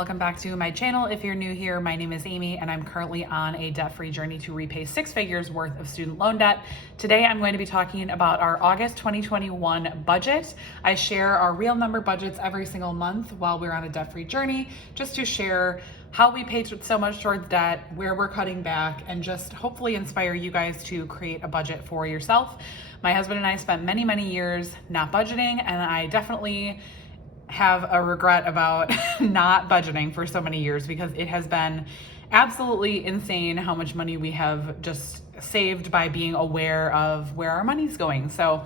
welcome back to my channel. If you're new here, my name is Amy and I'm currently on a debt-free journey to repay 6 figures worth of student loan debt. Today I'm going to be talking about our August 2021 budget. I share our real number budgets every single month while we're on a debt-free journey, just to share how we paid so much towards debt, where we're cutting back, and just hopefully inspire you guys to create a budget for yourself. My husband and I spent many years not budgeting, and I definitely have a regret about not budgeting for so many years because it has been absolutely insane how much money we have just saved by being aware of where our money's going. So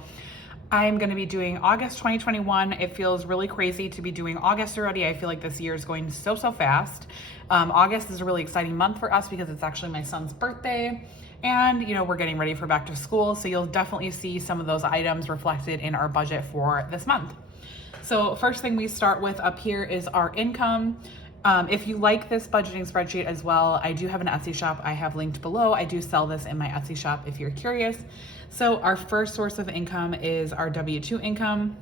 I'm going to be doing August 2021. It feels really crazy to be doing August already. I feel like this year is going so fast. August is a really exciting month for us because it's actually my son's birthday. And, we're getting ready for back to school. So you'll definitely see some of those items reflected in our budget for this month. So first thing we start with up here is our income. If you like this budgeting spreadsheet as well, I do have an Etsy shop I have linked below. I do sell this in my Etsy shop if you're curious. So our first source of income is our W-2 income.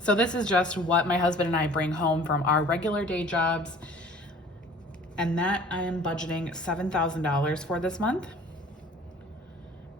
So this is just what my husband and I bring home from our regular day jobs. And that I am budgeting $7,000 for this month.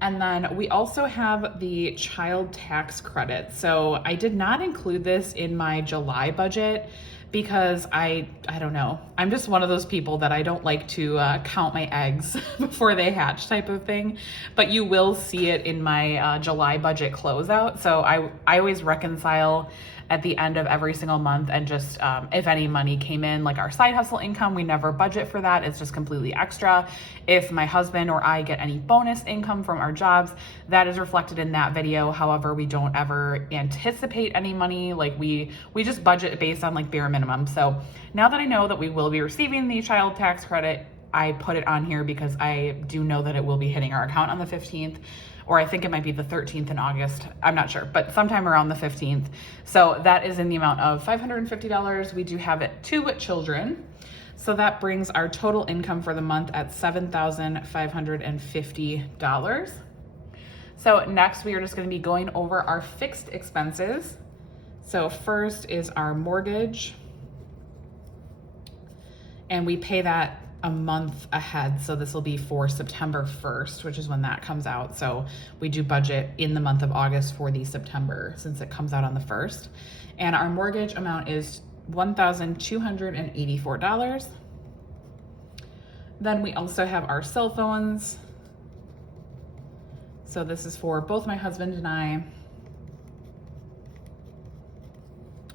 And then we also have the child tax credit. So I did not include this in my July budget because I don't know. I'm just one of those people that I don't like to count my eggs before they hatch type of thing. But you will see it in my July budget closeout. So I always reconcile at the end of every single month, and just if any money came in, like our side hustle income, we never budget for that. It's just completely extra. If my husband or I get any bonus income from our jobs, that is reflected in that video. However, we don't ever anticipate any money. Like we just budget based on like bare minimum. So now that I know that we will be receiving the child tax credit, I put it on here because I do know that it will be hitting our account on the 15th. Or I think it might be the 13th in August. I'm not sure, but sometime around the 15th. So that is in the amount of $550. We do have it 2 children. So that brings our total income for the month at $7,550. So next we are just gonna be going over our fixed expenses. So first is our mortgage. And we pay that a month ahead. So this will be for September 1st, which is when that comes out. So we do budget in the month of August for the September since it comes out on the 1st. And our mortgage amount is $1,284. Then we also have our cell phones. So this is for both my husband and I.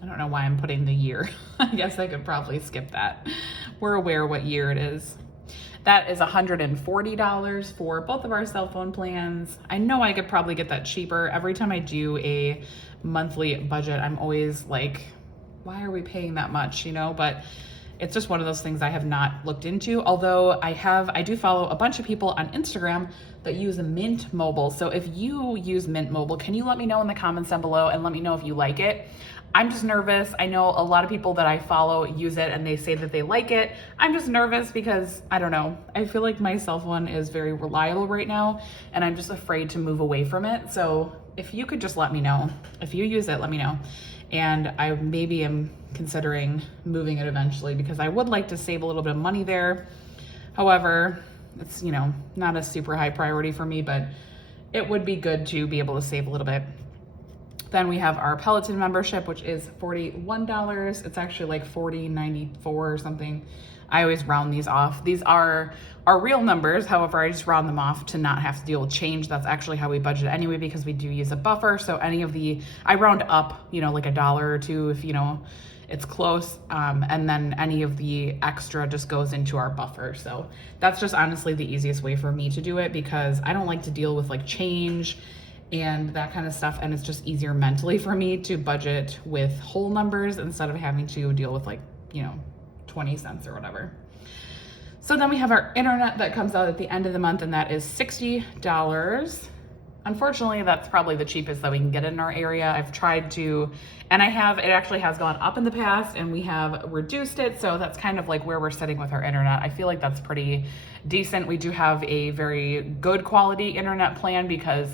I don't know why I'm putting the year. I guess I could probably skip that. We're aware what year it is. That is $140 for both of our cell phone plans. I know I could probably get that cheaper. Every time I do a monthly budget, I'm always like, why are we paying that much, But it's just one of those things I have not looked into. Although I do follow a bunch of people on Instagram that use Mint Mobile. So if you use Mint Mobile, can you let me know in the comments down below and let me know if you like it? I'm just nervous. I know a lot of people that I follow use it and they say that they like it. I'm just nervous because I don't know. I feel like my cell phone is very reliable right now and I'm just afraid to move away from it. So if you could just let me know. If you use it, let me know. And I maybe am considering moving it eventually because I would like to save a little bit of money there. However, it's, not a super high priority for me, but it would be good to be able to save a little bit. Then we have our Peloton membership, which is $41. It's actually like $40.94 or something. I always round these off. These are our real numbers. However, I just round them off to not have to deal with change. That's actually how we budget anyway, because we do use a buffer. So I round up, like $1 or $2 if, it's close. And then any of the extra just goes into our buffer. So that's just honestly the easiest way for me to do it because I don't like to deal with like change and that kind of stuff. And it's just easier mentally for me to budget with whole numbers instead of having to deal with like, 20 cents or whatever. So then we have our internet that comes out at the end of the month and that is $60. Unfortunately, that's probably the cheapest that we can get in our area. I've tried to, and it actually has gone up in the past and we have reduced it. So that's kind of like where we're sitting with our internet. I feel like that's pretty decent. We do have a very good quality internet plan because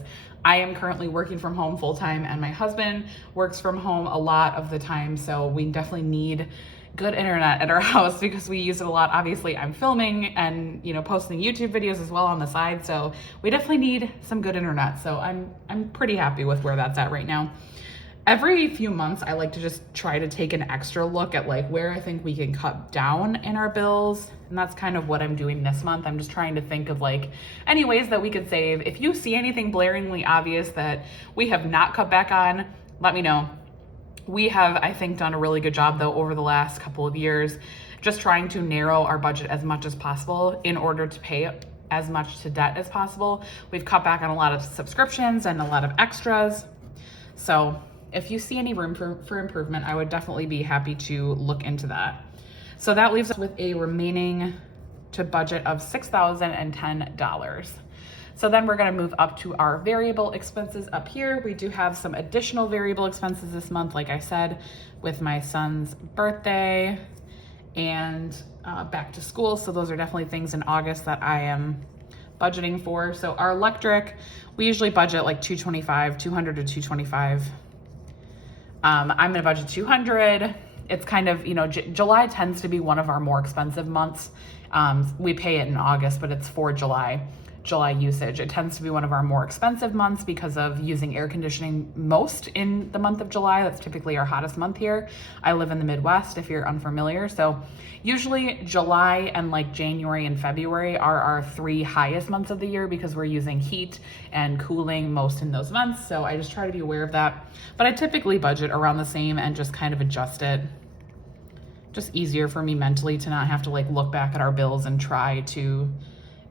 I am currently working from home full time and my husband works from home a lot of the time. So we definitely need good internet at our house because we use it a lot. Obviously, I'm filming and, you know, posting YouTube videos as well on the side. So we definitely need some good internet. So I'm pretty happy with where that's at right now. Every few months, I like to just try to take an extra look at like where I think we can cut down in our bills. And that's kind of what I'm doing this month. I'm just trying to think of like any ways that we could save. If you see anything blaringly obvious that we have not cut back on, let me know. We have, I think, done a really good job though over the last couple of years, just trying to narrow our budget as much as possible in order to pay as much to debt as possible. We've cut back on a lot of subscriptions and a lot of extras. So if you see any room for improvement, I would definitely be happy to look into that. So that leaves us with a remaining to budget of $6,010. So then we're gonna move up to our variable expenses up here. We do have some additional variable expenses this month, like I said, with my son's birthday and back to school. So those are definitely things in August that I am budgeting for. So our electric, we usually budget like $200 to $225. I'm gonna budget $200. It's kind of, you know, July tends to be one of our more expensive months. We pay it in August, but it's for July usage. It tends to be one of our more expensive months because of using air conditioning most in the month of July. That's typically our hottest month here. I live in the Midwest, if you're unfamiliar. So usually July and like January and February are our 3 highest months of the year because we're using heat and cooling most in those months. So I just try to be aware of that. But I typically budget around the same and just kind of adjust it. Just easier for me mentally to not have to like look back at our bills and try to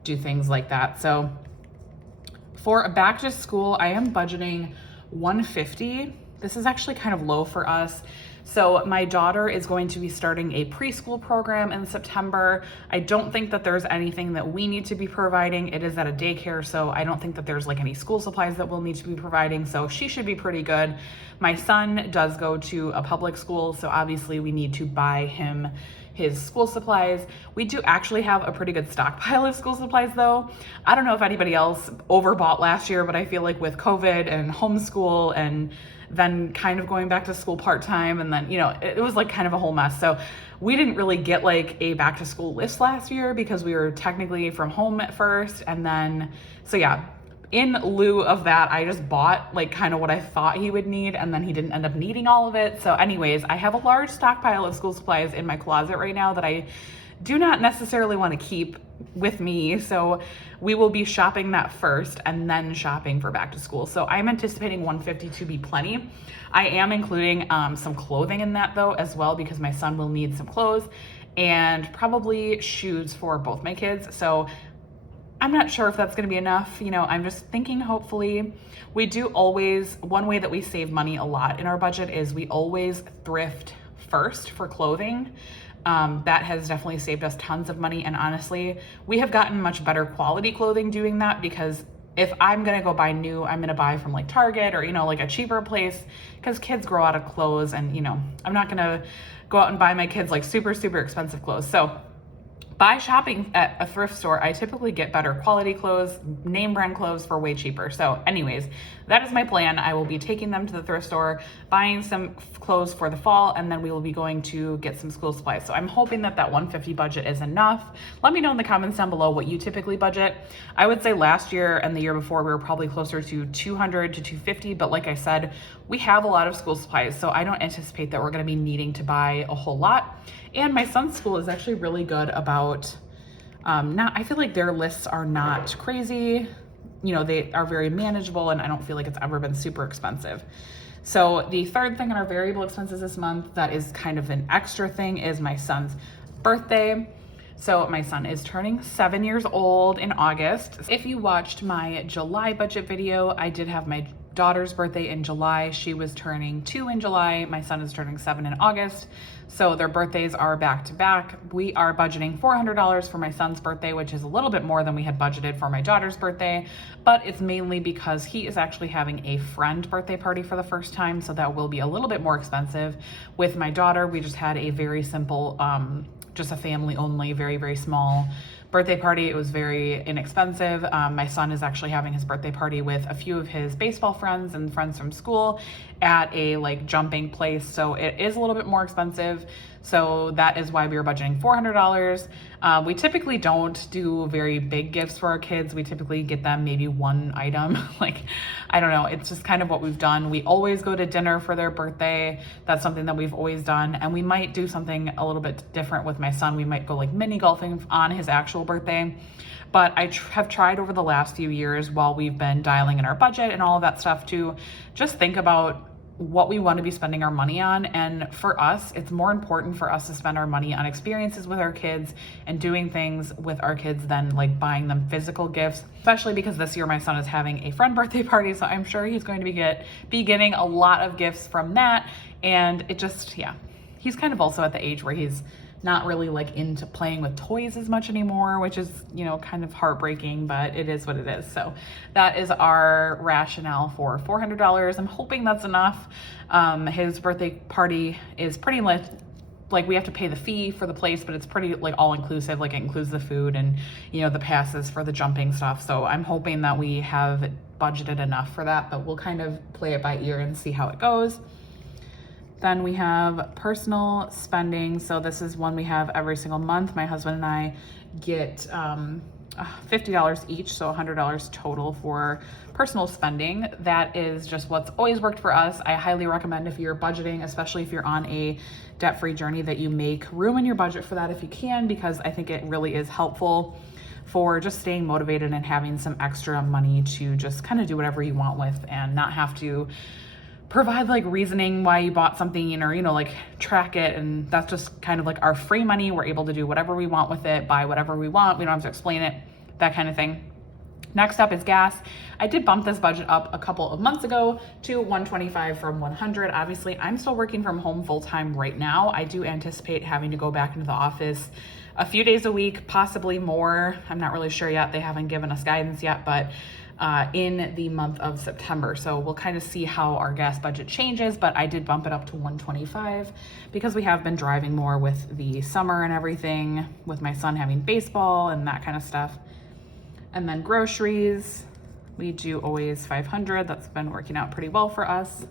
do things like that. So for a back to school, I am budgeting $150. This is actually kind of low for us. So my daughter is going to be starting a preschool program in September. I don't think that there's anything that we need to be providing. It is at a daycare, so I don't think that there's like any school supplies that we'll need to be providing. So she should be pretty good. My son does go to a public school, so obviously we need to buy him his school supplies. We do actually have a pretty good stockpile of school supplies though. I don't know if anybody else overbought last year, but I feel like with COVID and homeschool and then kind of going back to school part-time and then, you know, it was like kind of a whole mess. So we didn't really get like a back to school list last year because we were technically from home at first. And then, so yeah, in lieu of that, I just bought like kind of what I thought he would need, and then he didn't end up needing all of it. So anyways, I have a large stockpile of school supplies in my closet right now that I do not necessarily want to keep with me. So we will be shopping that first and then shopping for back to school. So I'm anticipating $150 to be plenty. I am including some clothing in that though as well, because my son will need some clothes and probably shoes for both my kids. So I'm not sure if that's going to be enough. You know, I'm just thinking hopefully. We do always, one way that we save money a lot in our budget is we always thrift first for clothing. That has definitely saved us tons of money. And honestly, we have gotten much better quality clothing doing that, because if I'm going to go buy new, I'm going to buy from like Target or, you know, like a cheaper place, because kids grow out of clothes and, you know, I'm not going to go out and buy my kids like super, super expensive clothes. So by shopping at a thrift store, I typically get better quality clothes, name brand clothes for way cheaper. So anyways, that is my plan. I will be taking them to the thrift store, buying some clothes for the fall, and then we will be going to get some school supplies. So I'm hoping that that $150 budget is enough. Let me know in the comments down below what you typically budget. I would say last year and the year before, we were probably closer to $200 to $250, but like I said, we have a lot of school supplies, so I don't anticipate that we're gonna be needing to buy a whole lot. And my son's school is actually really good about, I feel like their lists are not crazy. You know, they are very manageable, and I don't feel like it's ever been super expensive. So the third thing in our variable expenses this month that is kind of an extra thing is my son's birthday. So my son is turning 7 years old in August. If you watched my July budget video, I did have my daughter's birthday in July. She was turning 2 in July. My son is turning 7 in August. So their birthdays are back to back. We are budgeting $400 for my son's birthday, which is a little bit more than we had budgeted for my daughter's birthday, but it's mainly because he is actually having a friend birthday party for the first time. So that will be a little bit more expensive. With my daughter, we just had a very simple, just a family only, very, very small birthday party. It was very inexpensive. My son is actually having his birthday party with a few of his baseball friends and friends from school at a like jumping place. So it is a little bit more expensive. So that is why we were budgeting $400. We typically don't do very big gifts for our kids. We typically get them maybe one item. Like, I don't know, it's just kind of what we've done. We always go to dinner for their birthday. That's something that we've always done. And we might do something a little bit different with my son. We might go like mini golfing on his actual birthday. But I have tried over the last few years while we've been dialing in our budget and all of that stuff to just think about what we want to be spending our money on. And for us, it's more important for us to spend our money on experiences with our kids and doing things with our kids than like buying them physical gifts, especially because this year my son is having a friend birthday party. So I'm sure he's going to be getting a lot of gifts from that. And it just, yeah, he's kind of also at the age where he's not really like into playing with toys as much anymore, which is, kind of heartbreaking, but it is what it is. So that is our rationale for $400. I'm hoping that's enough. His birthday party is pretty like we have to pay the fee for the place, but it's pretty like all inclusive. Like it includes the food and, the passes for the jumping stuff. So I'm hoping that we have budgeted enough for that, but we'll kind of play it by ear and see how it goes. Then we have personal spending. So this is one we have every single month. My husband and I get $50 each, so $100 total for personal spending. That is just what's always worked for us. I highly recommend if you're budgeting, especially if you're on a debt-free journey, that you make room in your budget for that if you can, because I think it really is helpful for just staying motivated and having some extra money to just kind of do whatever you want with and not have to provide like reasoning why you bought something or, like track it. And that's just kind of like our free money. We're able to do whatever we want with it, buy whatever we want. We don't have to explain it, that kind of thing. Next up is gas. I did bump this budget up a couple of months ago to $125 from $100. Obviously, I'm still working from home full-time right now. I do anticipate having to go back into the office a few days a week, possibly more. I'm not really sure yet. They haven't given us guidance yet, but in the month of September. So we'll kind of see how our gas budget changes, but I did bump it up to $125 because we have been driving more with the summer and everything, with my son having baseball and that kind of stuff. And then groceries, we do always $500. That's been working out pretty well for us.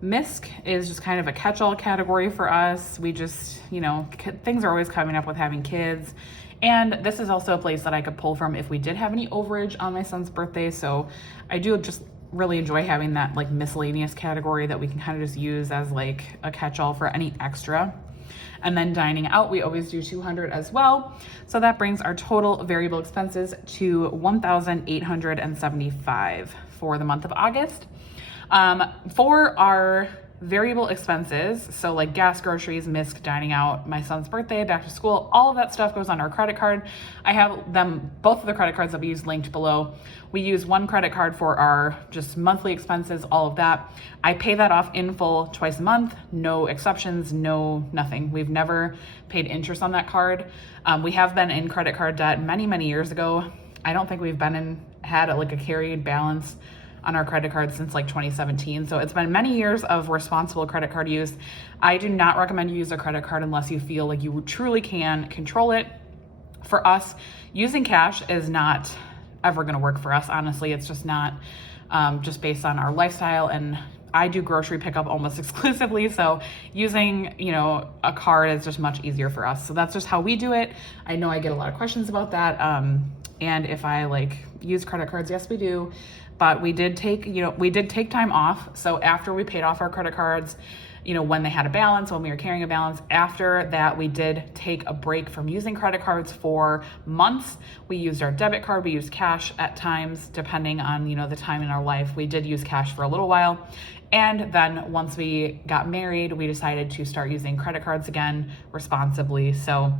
MISC is just kind of a catch-all category for us. We just, things are always coming up with having kids. And this is also a place that I could pull from if we did have any overage on my son's birthday. So I do just really enjoy having that like miscellaneous category that we can kind of just use as like a catch-all for any extra. And then dining out, we always do $200 as well. So that brings our total variable expenses to $1,875 for the month of August. For our variable expenses, so like gas, groceries, MISC, dining out, my son's birthday, back to school, all of that stuff goes on our credit card. I have both of the credit cards that we use linked below. We use one credit card for our just monthly expenses, all of that. I pay that off in full twice a month, no exceptions, nothing. We've never paid interest on that card. We have been in credit card debt many, many years ago. I don't think we've had a carried balance on our credit card since like 2017. So it's been many years of responsible credit card use. I do not recommend you use a credit card unless you feel like you truly can control it. For us, using cash is not ever gonna work for us. Honestly, it's just not, just based on our lifestyle, and I do grocery pickup almost exclusively. So using, a card is just much easier for us. So that's just how we do it. I know I get a lot of questions about that. And if I use credit cards, yes, we do. But we did take time off. So after we paid off our credit cards, when they had a balance, when we were carrying a balance, after that, we did take a break from using credit cards for months. We used our debit card, we used cash at times, depending on, the time in our life. We did use cash for a little while. And then once we got married, we decided to start using credit cards again responsibly. So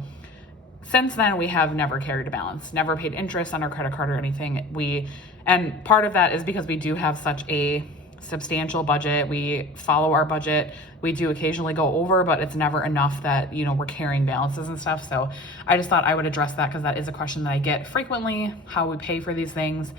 since then, we have never carried a balance, never paid interest on our credit card or anything. And part of that is because we do have such a substantial budget. We follow our budget. We do occasionally go over, but it's never enough that, we're carrying balances and stuff. So I just thought I would address that because that is a question that I get frequently, how we pay for these things,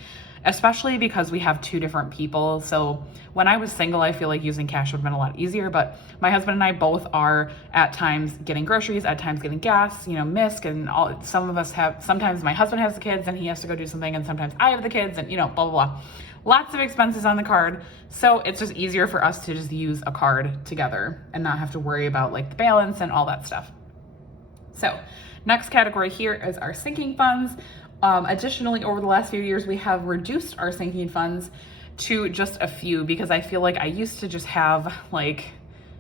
especially because we have two different people. So when I was single, I feel like using cash would have been a lot easier, but my husband and I both are at times getting groceries, at times getting gas, MISC, and all. Sometimes my husband has the kids and he has to go do something, and sometimes I have the kids and, blah, blah, blah. lots of expenses on the card. So it's just easier for us to just use a card together and not have to worry about like the balance and all that stuff. So next category here is our sinking funds. Additionally, over the last few years, we have reduced our sinking funds to just a few because I feel like I used to just have like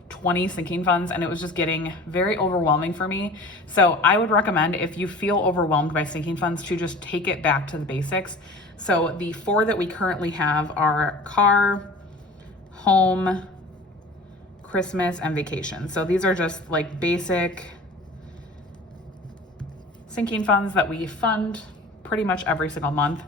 20 sinking funds and it was just getting very overwhelming for me. So I would recommend, if you feel overwhelmed by sinking funds, to just take it back to the basics. So the 4 that we currently have are car, home, Christmas, and vacation. So these are just like basic sinking funds that we fund pretty much every single month.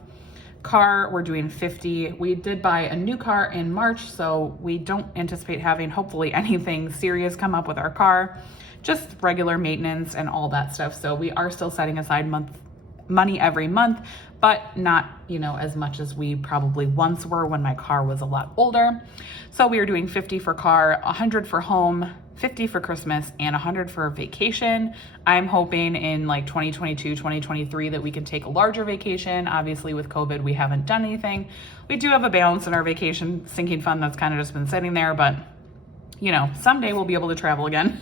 Car, we're doing 50. We did buy a new car in March, so we don't anticipate having, hopefully, anything serious come up with our car, just regular maintenance and all that stuff. So we are still setting aside money every month, but not, as much as we probably once were when my car was a lot older. So we are doing 50 for car, 100 for home, 50 for Christmas, and 100 for vacation. I'm hoping in like 2022, 2023 that we can take a larger vacation. Obviously with COVID, we haven't done anything. We do have a balance in our vacation sinking fund that's kind of just been sitting there, but someday we'll be able to travel again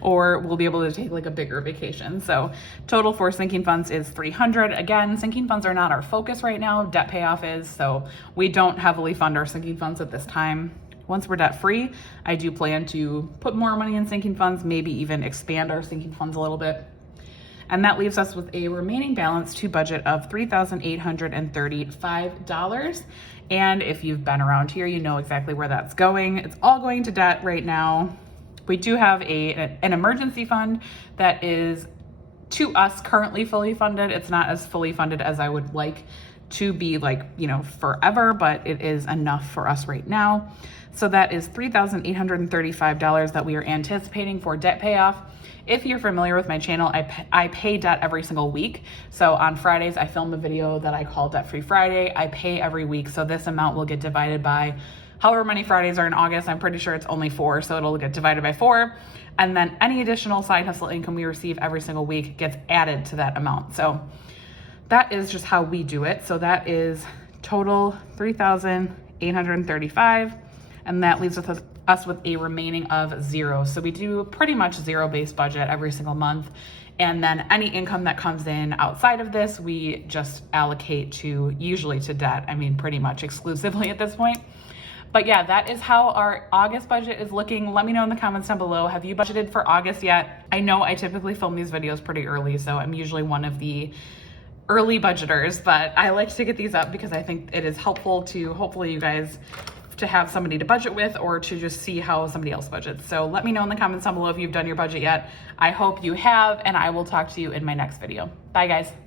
or we'll be able to take like a bigger vacation. So total for sinking funds is 300. Again, sinking funds are not our focus right now. Debt payoff is, so we don't heavily fund our sinking funds at this time. Once we're debt free, I do plan to put more money in sinking funds, maybe even expand our sinking funds a little bit. And that leaves us with a remaining balance to budget of $3,835. And if you've been around here, you know exactly where that's going. It's all going to debt right now. We do have an emergency fund that is, to us, currently fully funded. It's not as fully funded as I would like to be, forever, but it is enough for us right now. So that is $3,835 that we are anticipating for debt payoff. If you're familiar with my channel, I pay debt every single week. So on Fridays, I film a video that I call Debt Free Friday. I pay every week. So this amount will get divided by however many Fridays are in August. I'm pretty sure it's only 4, so it'll get divided by 4. And then any additional side hustle income we receive every single week gets added to that amount. So that is just how we do it. So that is total $3,835. And that leaves us with a remaining of 0. So we do pretty much zero-based budget every single month. And then any income that comes in outside of this, we just allocate usually to debt. I mean, pretty much exclusively at this point. But yeah, that is how our August budget is looking. Let me know in the comments down below. Have you budgeted for August yet? I know I typically film these videos pretty early, so I'm usually one of the early budgeters, but I like to get these up because I think it is helpful to hopefully you guys to have somebody to budget with or to just see how somebody else budgets. So let me know in the comments down below if you've done your budget yet. I hope you have, and I will talk to you in my next video. Bye guys.